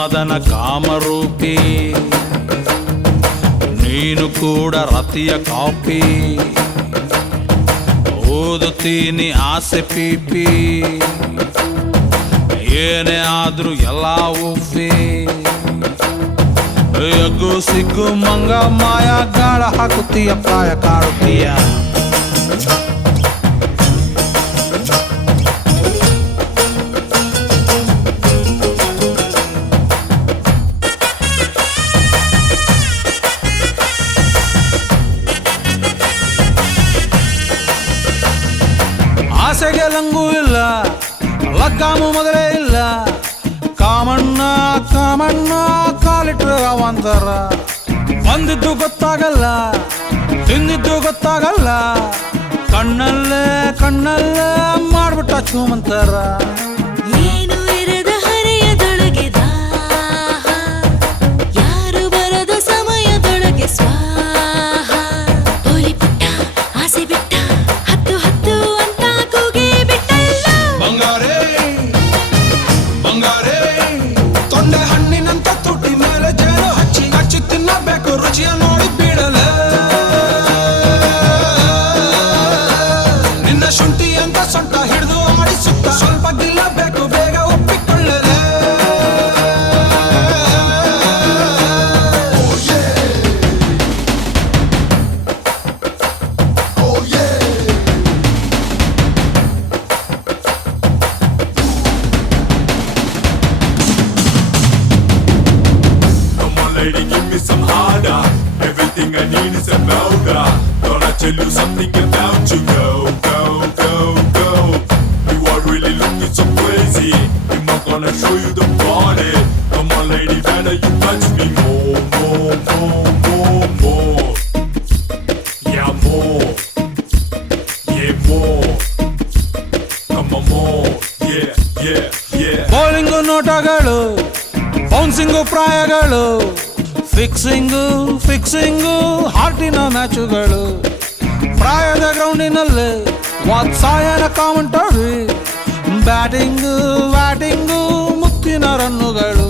ಮದನ ಕಾಮರೂಪಿ ನೀನು ಕೂಡ ರತಿಯ ಕಾಪಿ ಓದುತ್ತೀನಿ ಆಸೆ ಪೀಪಿ ಏನೇ ಆದ್ರೂ ಎಲ್ಲ ಒಪ್ಪಿ ಎಗ್ಗು ಸಿಗ್ಗು ಮಂಗ ಮಾಯ ಗಾಳ ಹಾಕುತ್ತೀಯ ಪ್ರಾಯ ಕಾಡುತ್ತೀಯ ಆಸೆಗೆ ಲಂಗೂ ಇಲ್ಲ ಲಗ್ಗಾಮು ಮೊದಲೇ ಇಲ್ಲ ಕಾಮಣ್ಣ ಕಾಮಣ್ಣ ಕಾಲಿಟ್ರೆ ಅವಂತರ ಬಂದಿದ್ದು ಗೊತ್ತಾಗಲ್ಲ ತಿಂದಿದ್ದು ಗೊತ್ತಾಗಲ್ಲ ಕಣ್ಣಲ್ಲೇ ಕಣ್ಣಲ್ಲೇ ಮಾಡ್ಬಿಟ್ಟ ಚೂಮಂತರ ಏನು ಇರದ ಹರೆಯದೊಳಗೆ ದಾಹ ಯಾರು ಬರದ ಸಮಯದೊಳಗೆ ಸ್ವಾಹ ಹೋಲಿ ಪುಟ್ಟ ಆಸೆ ಬಿಟ್ಟ ಹತ್ತು ಹತ್ತು ಅಂತ ಕೂಗಿ ಬಿಟ್ಟಲ್ಲ ಬಂಗಾರೇ ಬಂಗಾರೇ ತೊಂಡೆ ಹಣ್ಣಿನಂತ ತುಟಿ ಮೇಲೆ ಜೇನು ಹಚ್ಚಿ ಹಚ್ಚಿ ತಿನ್ನಬೇಕು ರುಚಿಯ ನೋಡಿ ಬೀಳಲೆ ನಿನ್ನ ಶುಂಠಿ ಅಂತ ಸೊಂಟ ಹಿಡಿದು ಆಡಿಸುತ್ತ ಸ್ವಲ್ಪ ಗಿಲ್ಲಬೇಕು ಬೇಗ ಒಪ್ಪಿಕೊಳ್ಳಲೆ Lady, give me some harder. Everything I need is a powder. Gonna tell you something about you. Go, go, go, go. You are really looking so crazy. I'm not gonna show you the body. Come on, lady, better you touch me more, more, more, more, more. Yeah, more. Yeah, more. Come on, more. Yeah, yeah, yeah. Bowling ನೋಟಗಳು bouncing ಪ್ರಾಯಗಳು fixing fixing ಹಾರ್ಟಿನ ಮ್ಯಾಚುಗಳು ಪ್ರಾಯದ ಗ್ರೌಂಡಿನಲ್ಲಿ Vatsyayana commentary batting batting ಮುತ್ತಿನ ರನ್ನುಗಳು